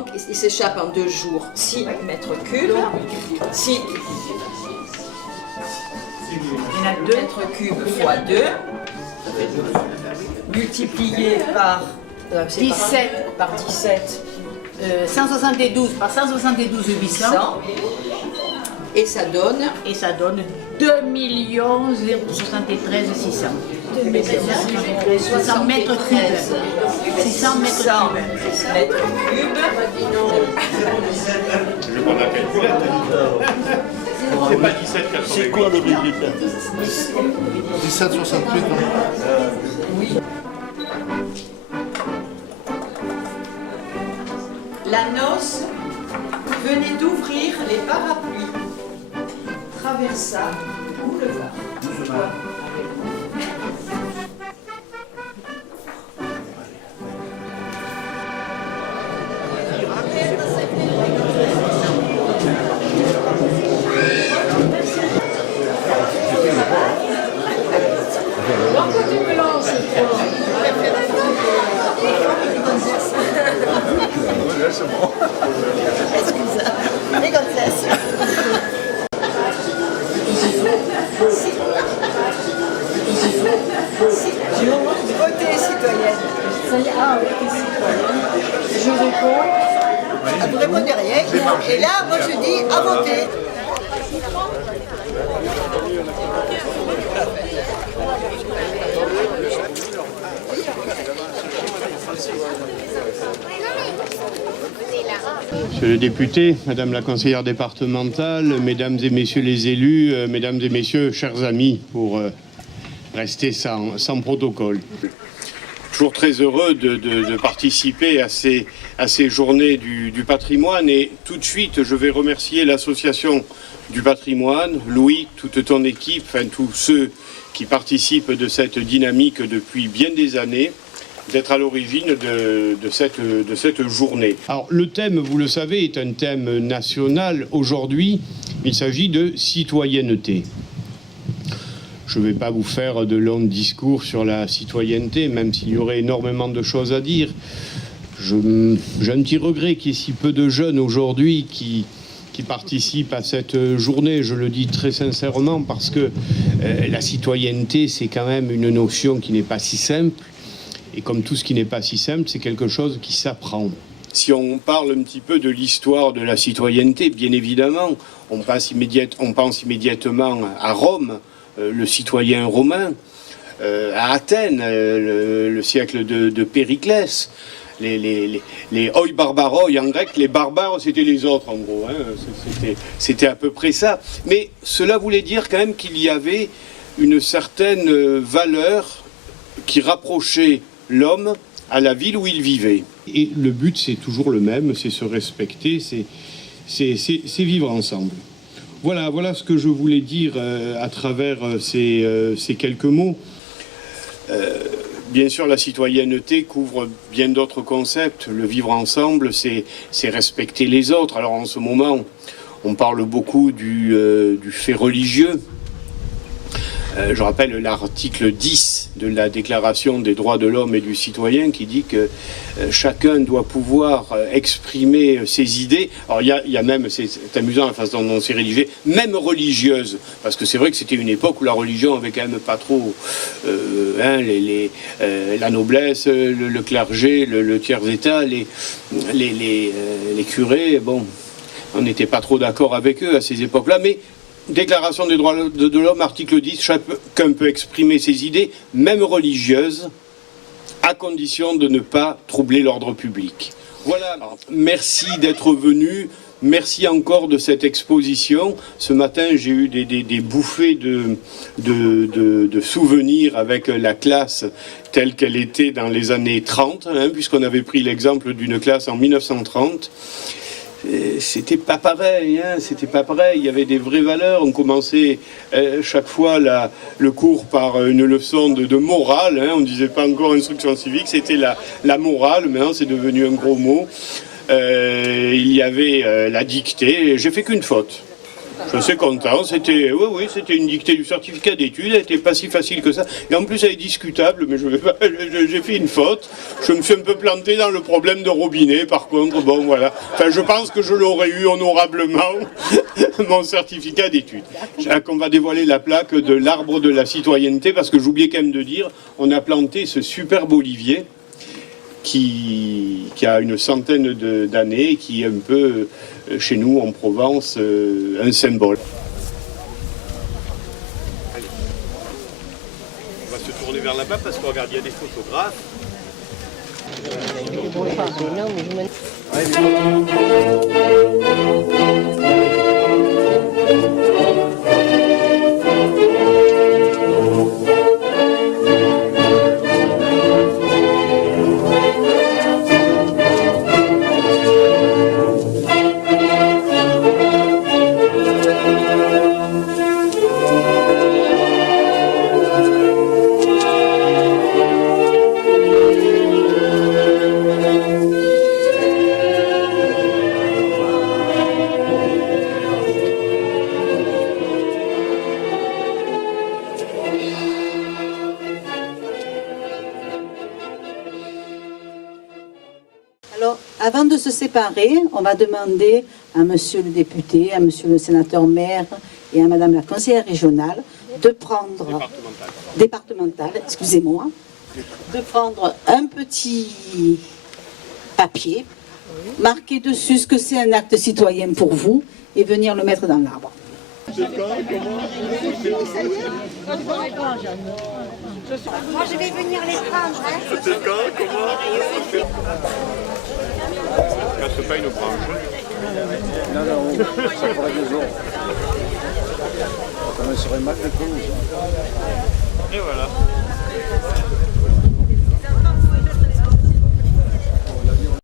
Donc, il s'échappe en 2 jours 6 mètres cubes. 6 mètres cubes fois 2, multiplié par 17 par 17, 172 par 172 800 et ça donne 2 073 600. 600 mètres cubes. 600 mètres cubes. Je vais prendre la calculette. C'est pas 17,88. C'est quoi le résultat? 17,68. Oui. La noce venait d'ouvrir les parapluies, traversa le boulevard. Votez, citoyenne. Je réponds. Vous répondez rien. Et là, moi je dis à voter. Monsieur le député, Madame la conseillère départementale, Mesdames et Messieurs les élus, Mesdames et Messieurs, chers amis, pour rester sans protocole. Toujours très heureux de participer à ces journées du patrimoine et tout de suite je vais remercier l'association du patrimoine, Louis, toute ton équipe, enfin tous ceux qui participent de cette dynamique depuis bien des années, d'être à l'origine de cette journée. Alors le thème, vous le savez, est un thème national. Aujourd'hui, il s'agit de citoyenneté. Je ne vais pas vous faire de longs discours sur la citoyenneté, même s'il y aurait énormément de choses à dire. J'ai un petit regret qu'il y ait si peu de jeunes aujourd'hui qui participent à cette journée. Je le dis très sincèrement parce que la citoyenneté, c'est quand même une notion qui n'est pas si simple. Et comme tout ce qui n'est pas si simple, c'est quelque chose qui s'apprend. Si on parle un petit peu de l'histoire de la citoyenneté, bien évidemment, on pense immédiatement à Rome, le citoyen romain, à Athènes, le siècle de Périclès, les oi barbaroi en grec, les barbares c'était les autres en gros, hein, c'était à peu près ça. Mais cela voulait dire quand même qu'il y avait une certaine valeur qui rapprochait l'homme à la ville où il vivait. Et le but c'est toujours le même, c'est se respecter, c'est vivre ensemble. Voilà ce que je voulais dire à travers ces quelques mots. Bien sûr, la citoyenneté couvre bien d'autres concepts. Le vivre ensemble, c'est respecter les autres. Alors en ce moment, on parle beaucoup du fait religieux. Je rappelle l'article 10 de la Déclaration des droits de l'homme et du citoyen qui dit que chacun doit pouvoir exprimer ses idées. Alors il y a même, c'est amusant la façon dont c'est rédigé, même religieuse, parce que c'est vrai que c'était une époque où la religion avait quand même pas trop la noblesse, le clergé, le tiers-état, les curés, bon, on n'était pas trop d'accord avec eux à ces époques-là, mais Déclaration des droits de l'homme, article 10, chacun peut exprimer ses idées, même religieuses, à condition de ne pas troubler l'ordre public. Voilà, merci d'être venu, merci encore de cette exposition. Ce matin, j'ai eu des bouffées de souvenirs avec la classe telle qu'elle était dans les années 30, hein, puisqu'on avait pris l'exemple d'une classe en 1930. C'était pas pareil, hein, c'était pas pareil, il y avait des vraies valeurs. On commençait chaque fois le cours par une leçon de morale, hein, on ne disait pas encore instruction civique, c'était la morale, maintenant c'est devenu un gros mot. Il y avait la dictée, j'ai fait qu'une faute. Je suis content, c'était oui, c'était une dictée du certificat d'études, elle n'était pas si facile que ça. Et en plus elle est discutable, mais j'ai fait une faute. Je me suis un peu planté dans le problème de robinet, par contre, bon voilà. Enfin, je pense que je l'aurais eu honorablement, mon certificat d'études. On va dévoiler la plaque de l'arbre de la citoyenneté, parce que j'oubliais quand même de dire, on a planté ce superbe olivier qui a une centaine d'années, qui est un peu, chez nous en Provence, un symbole. Allez. On va se tourner vers là-bas parce qu'on regarde, il y a des photographes. Alors, avant de se séparer, on va demander à monsieur le député, à monsieur le sénateur maire et à madame la conseillère régionale de prendre... Départementale, excusez-moi. De prendre un petit papier, marquer dessus ce que c'est un acte citoyen pour vous et venir le mettre dans l'arbre. Moi, je vais venir les prendre. Casse pas une branche. Non, ça ferait 2 jours. Ça me serait mal de cause. Et voilà.